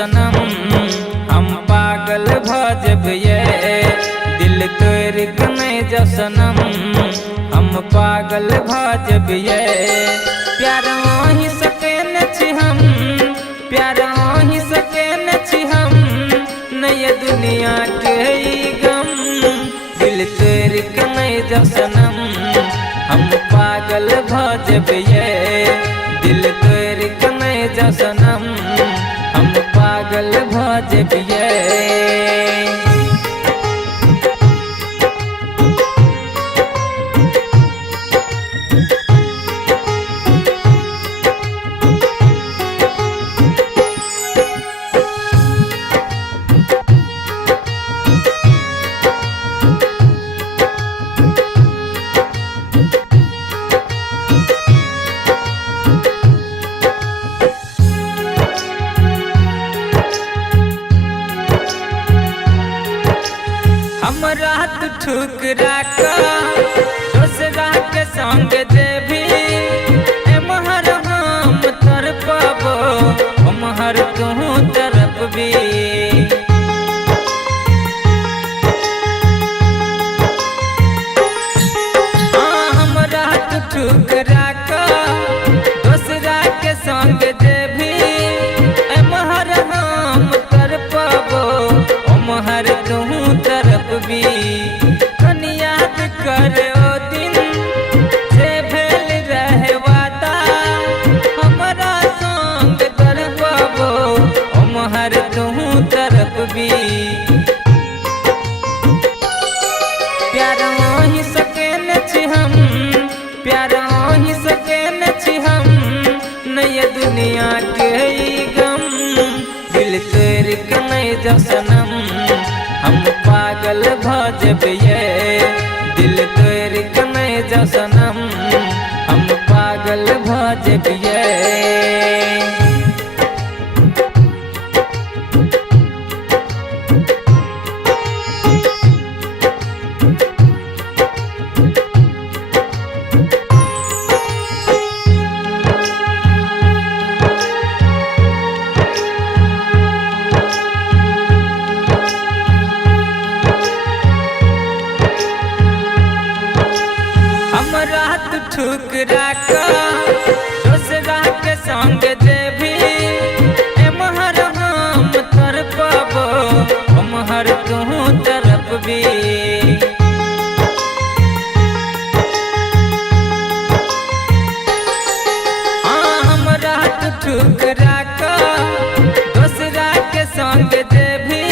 सनम हम पागल भजब ये दिल तोड़ के नहीं जा सनम हम पागल भजब ये प्यार ही सके न छी हम प्यार ही सके न छी हम नय दुनिया के गम दिल तोड़ के नहीं जा सनम हम पागल भजब ये दिल तोड़ के नहीं जा सनम हम पागल भजब ये हम रात ठुकरा का दूसरा के संग देवी महर हम तर पाबो महर तू तरफ भी हम रात ठुकरा का दूसरा के संग देवी महर हम तर पाबो महर तू तरफ भी याद कर ओ दिन से भेल रहे वादा हमारा संग कर पाबो महर तू तरफ भी प्यार ही सके न छी हम प्यार ही सके न छी हम नय दुनिया के गम दिल तोड़ के नहीं जा सनम हम पागल भजब ये दिल तोड़ के नहीं जा सनम हम पागल भजब ये हम रात ठुकरा का दूसरा के संग देवी महर हम तर पाबो महर तू तरफ भी हम रात ठुकरा का दूसरा के संग देवी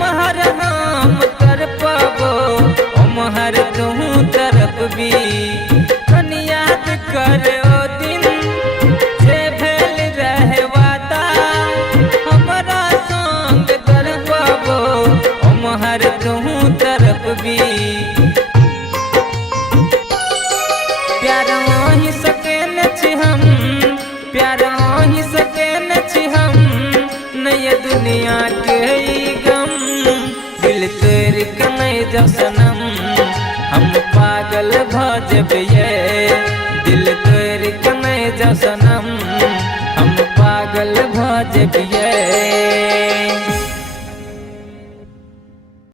महर हम तर पाबो महर तू तरफ भी याद कर ओ दिन से भेल रहे वादा हमारा संग कर पाबो महर तू तरफ भी प्यार ही सके न छी हम प्यार ही सके न छी हम नय दुनिया के गम दिल तोड़ के नहीं जा सनम हम पागल भजब ये दिल तोड़ के नहीं जा सनम हम पागल भजब ये